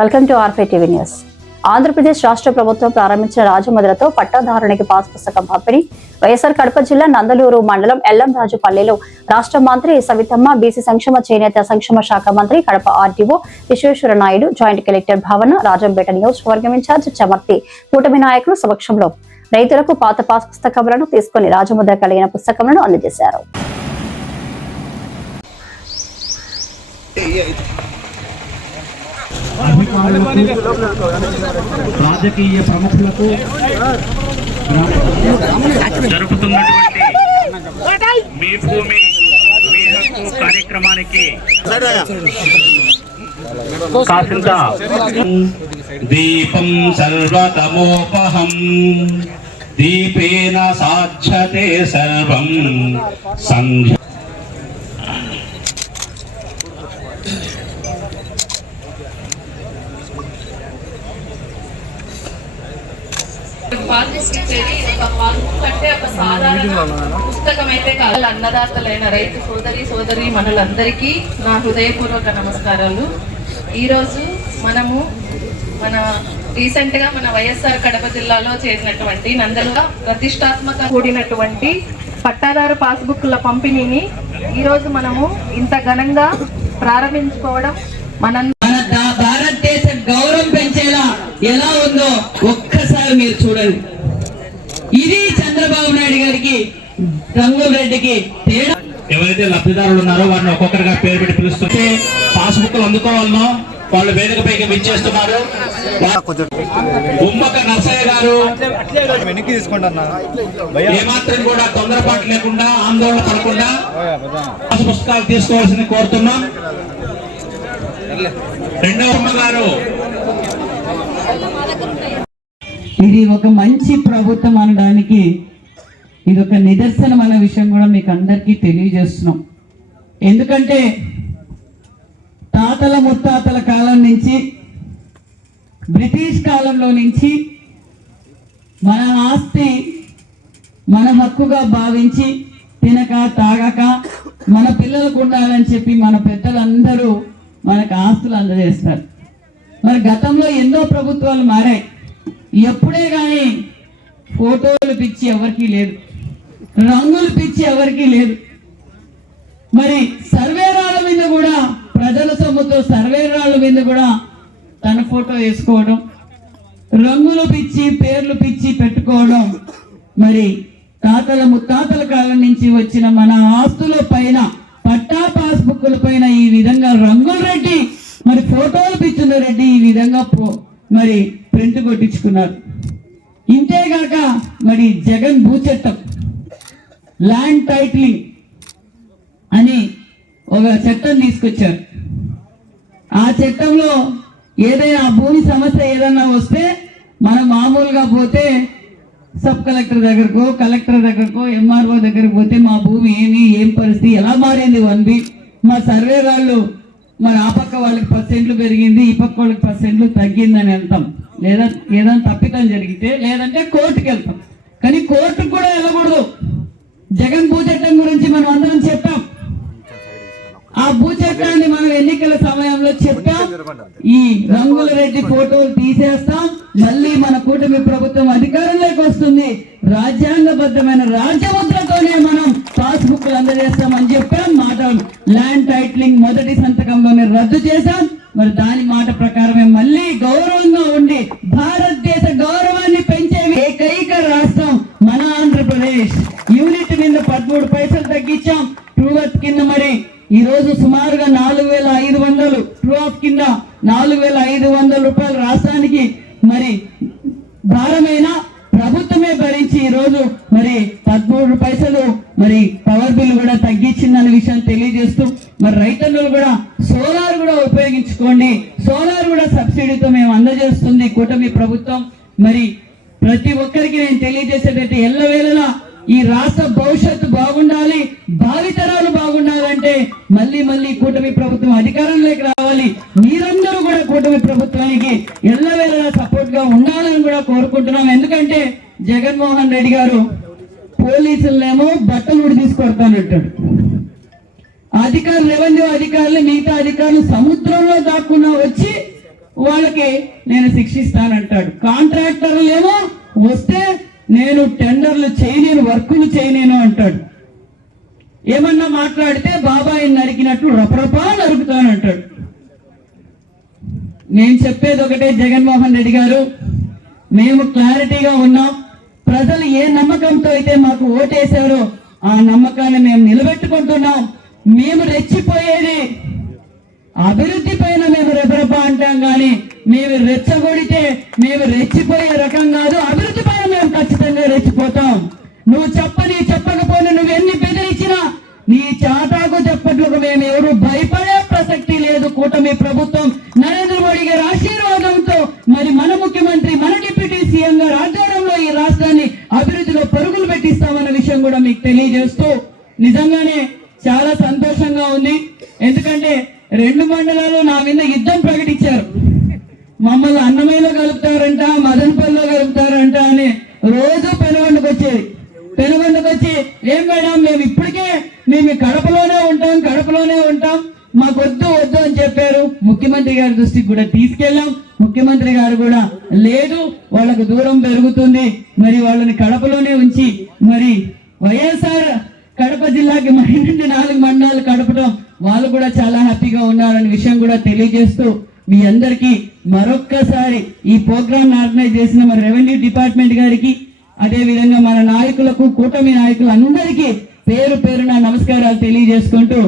Welcome to R5 TV news. Andhra Pradesh రాష్ట్ర ప్రభుత్వం ప్రారంభించిన రాజముద్రతో పట్టాదారునికి పాస్ పుస్తకం పంపిణీ. వైఎస్ఆర్ కడప జిల్లా నందలూరు మండలం ఎల్లంరాజుపల్లిలో రాష్ట్ర మంత్రి సవితమ్మ, బీసీ సంక్షేమ చేనేత సంక్షేమ శాఖ మంత్రి, Kadapa RDO Visweswara Naidu, joint collector Bhavana, Rajampet నియోజకవర్గం ఇన్ఛార్జ్ చమర్తి కూటమి నాయకుల సమక్షంలో రైతులకు పాత పాస్ పుస్తకములను తీసుకుని రాజముద్ర కలిగిన పుస్తకములను అందజేశారు. రాజకీయ ప్రముఖులకు జరుపుతున్నటువంటి మీ భూమి మీ హక్కు కార్యక్రమానికి దీపం సర్వతమోపహం దీపేన సాధ్యతే సర్వం సంధ్య. పుస్తకం అయితే కాదు. అన్నదాతలైన రైతు సోదరి మనులందరికీ నా హృదయపూర్వక నమస్కారాలు. ఈరోజు మన రీసెంట్ గా మన వైఎస్ఆర్ కడప జిల్లాలో చేరినటువంటి నందలుగా ప్రతిష్టాత్మక కూడినటువంటి పట్టాదారు పాస్బుక్ల పంపిణీని ఈరోజు మనము ఇంత ఘనంగా ప్రారంభించుకోవడం మన భారతదేశ గౌరవం పెంచేలా ఎలా ఉందో ఒక్కసారి మీరు చూడండి. ఇది చంద్రబాబు నాయుడు గారికి, రంగుల రెడ్డికి తేడా. ఎవరైతే లబ్ధిదారులు ఉన్నారో వారిని ఒక్కొక్కరిగా పేరు పెట్టి పిలుస్తుంటే పాస్బుక్లు అందుకోవాలనో వాళ్ళు వేదికపైకి విచ్చేస్తున్నారు. ఉమ్మక నర్సయ్య గారు ఏమాత్రం కూడా తొందరపాటు లేకుండా, ఆందోళన పడకుండా పాస్ పుస్తకాలు తీసుకోవాల్సింది కోరుతున్నాం. రెండవ ఉమ్మ గారు, ఇది ఒక మంచి ప్రభుత్వం అనడానికి ఇది ఒక నిదర్శనం అనే విషయం కూడా మీకు అందరికీ తెలియజేస్తున్నాం. ఎందుకంటే తాతల ముత్తాతల కాలం నుంచి, బ్రిటిష్ కాలంలో నుంచి మన ఆస్తి మన హక్కుగా భావించి తినక తాగక మన పిల్లలకు ఉండాలని చెప్పి మన పెద్దలందరూ మనకు ఆస్తులు అందజేస్తారు. మరి గతంలో ఎన్నో ప్రభుత్వాలు మారాయి. ఎప్పుడే కానీ ఫోటోలు పిచ్చి ఎవరికి లేదు, రంగులు పిచ్చి ఎవరికి లేదు. మరి సర్వే రాళ్ళ మీద కూడా, ప్రజల సొమ్ముతో సర్వే రాళ్ళ మీద కూడా తన ఫోటో వేసుకోవడం, రంగులు పిచ్చి, పేర్లు పిచ్చి పెట్టుకోవడం, మరి తాతల ముత్తాతల కాలం నుంచి వచ్చిన మన ఆస్తుల పైన, పట్టా పాస్బుక్ల పైన ఈ విధంగా రంగుల రెడ్డి, మరి ఫోటోలు పిచ్చిన రెడ్డి ఈ విధంగా మరి ప్రింట్ కొట్టించుకున్నారు. ఇంతేగాక మరి జగన్ భూచట్టం, ల్యాండ్ టైటిలింగ్ అని ఒక చట్టం తీసుకొచ్చారు. ఆ చట్టంలో ఏదైనా భూమి సమస్య ఏదన్నా వస్తే మనం మామూలుగా పోతే సబ్ కలెక్టర్ దగ్గరకో, కలెక్టర్ దగ్గరకో, ఎంఆర్ఓ దగ్గరకు పోతే మా భూమి ఏం పరిస్థితి, ఎలా మారింది 1 వీక్, మా సర్వే వాళ్ళు మరి ఆ పక్క వాళ్ళకి 10% పెరిగింది, ఈ పక్క వాళ్ళకి 10% తగ్గిందని వెళ్తాం. లేదా ఏదైనా తప్పితం జరిగితే, లేదంటే కోర్టుకి వెళ్తాం. కానీ కోర్టుకు కూడా వెళ్ళకూడదు. జగన్ భూచట్టం గురించి మనం అందరం చెప్పాం. ఆ భూచట్టాన్ని మనం ఎన్నికల సమయంలో చెప్పాం. ఈ రంగుల రెడ్డి ఫోటోలు తీసేస్తాం, మళ్ళీ మన కూటమి ప్రభుత్వం అధికారంలోకి వస్తుంది, రాజ్యాంగబద్ధమైన రాజ్యముద్రతోనే మనం పాస్బుక్లు అందజేస్తామని చెప్పాం. మాట ల్యాండ్ టైటిలింగ్ మొదటి సంతకంలోనే రద్దు చేశాం. మరి దాని మాట ప్రకారమే మళ్ళీ గౌరవంగా ఉండి భారతదేశ గౌరవాన్ని పెంచే ఏకైక రాష్ట్రం మన ఆంధ్రప్రదేశ్. యూనిట్ మీద 13 పైసలు తగ్గించాం. ట్రూవర్త్ కింద మరి ఈ రోజు సుమారుగా 4500, ట్రూ ఆఫ్ కింద 4500 రూపాయలు రాష్ట్రానికి మరి భారమైన ప్రభుత్వమే భరించి ఈ రోజు మరి 13 పైసలు మరి పవర్ బిల్ కూడా తగ్గించిందనే విషయం తెలియజేస్తూ, మరి రైతులు కూడా సోలార్ కూడా ఉపయోగించుకోండి. సోలార్ కూడా సబ్సిడీతో మేము అందజేస్తుంది కూటమి ప్రభుత్వం. మరి ప్రతి ఒక్కరికి నేను తెలియజేసేటట్టు ఎల్లవేళలా ఈ రాష్ట్ర భవిష్యత్తు బాగుండాలి, భావితరాలు బాగుండాలంటే మళ్ళీ కూటమి ప్రభుత్వం అధికారంలోకి రావాలి. మీరందరూ కూడా కూటమి ప్రభుత్వానికి ఎల్లవేళలా సపోర్ట్ గా ఉండాలని కూడా కోరుకుంటున్నాం. ఎందుకంటే జగన్మోహన్ రెడ్డి గారు పోలీసులనేమో బట్టలు ఉడి తీసుకొడతానంటాడు, అధికారులు రెవెన్యూ అధికారులు మిగతా అధికారులు సముద్రంలో దాక్కున్నా వచ్చి వాళ్ళకి నేను శిక్షిస్తానంటాడు. కాంట్రాక్టర్లు ఏమో వస్తే నేను టెండర్లు చేయలేను, వర్కులు చేయలేను అంటాడు. ఏమన్నా మాట్లాడితే బాబాయి నరికినట్లు రపరపా నరుకుతానంటాడు. నేను చెప్పేది ఒకటే, జగన్మోహన్ రెడ్డి గారు, మేము క్లారిటీగా ఉన్నాం. ప్రజలు ఏ నమ్మకంతో అయితే మాకు ఓటేశారో ఆ నమ్మకాన్ని మేము నిలబెట్టుకుంటున్నాం. మేము రెచ్చిపోయేది అభివృద్ధి పైన మేము రెపరెప అంటాం, కానీ మేము రెచ్చగొడితే మేము రెచ్చిపోయే రకం కాదు. అభివృద్ధి పైన మేము ఖచ్చితంగా రెచ్చిపోతాం. నువ్వు చెప్పకపోయినా నువ్వు ఎన్ని బెదిరించినా నీ చాటాకు చెప్పట్లకు మేము ఎవరు భయపడే ప్రసక్తి లేదు. కూటమి ప్రభుత్వం నరేంద్ర మోడీ గారి ఆశీర్వాదంతో మరి మన ముఖ్యమంత్రి, మన డిప్యూటీ సీఎం గారు ఆధ్వర్యంలో ఈ రాష్ట్రాన్ని అభివృద్ధిలో పరుగులు పెట్టిస్తామన్న విషయం కూడా మీకు తెలియజేస్తూ నిజంగానే చాలా సంతోషంగా ఉంది. ఎందుకంటే 2 మండలాలు నా మీద యుద్ధం ప్రకటించారు. మమ్మల్ని అన్నమయ్యలో కలుపుతారంట, మదనపల్లిలో కలుపుతారంట అని రోజు పెనుగొండకు వచ్చి ఏం మేడం మేము ఇప్పటికే మేము కడపలోనే ఉంటాం మాకు వద్దు అని చెప్పారు. ముఖ్యమంత్రి గారి దృష్టికి కూడా తీసుకెళ్ళాం. ముఖ్యమంత్రి గారు కూడా లేదు, వాళ్ళకు దూరం పెరుగుతుంది, మరి వాళ్ళని కడపలోనే ఉంచి మరి వైఎస్ఆర్ కడప జిల్లాకి మరి నుండి 4 మండలాలు కడపడం వాళ్ళు కూడా చాలా హ్యాపీగా ఉన్నారనే విషయం కూడా తెలియజేస్తూ మీ అందరికీ మరొక్కసారి ఈ ప్రోగ్రామ్ ఆర్గనైజ్ చేసిన మన రెవెన్యూ డిపార్ట్మెంట్ గారికి, అదే విధంగా మన నాయకులకు, కూటమి నాయకులు అందరికీ పేరు పేరున నమస్కారాలు తెలియజేసుకుంటూ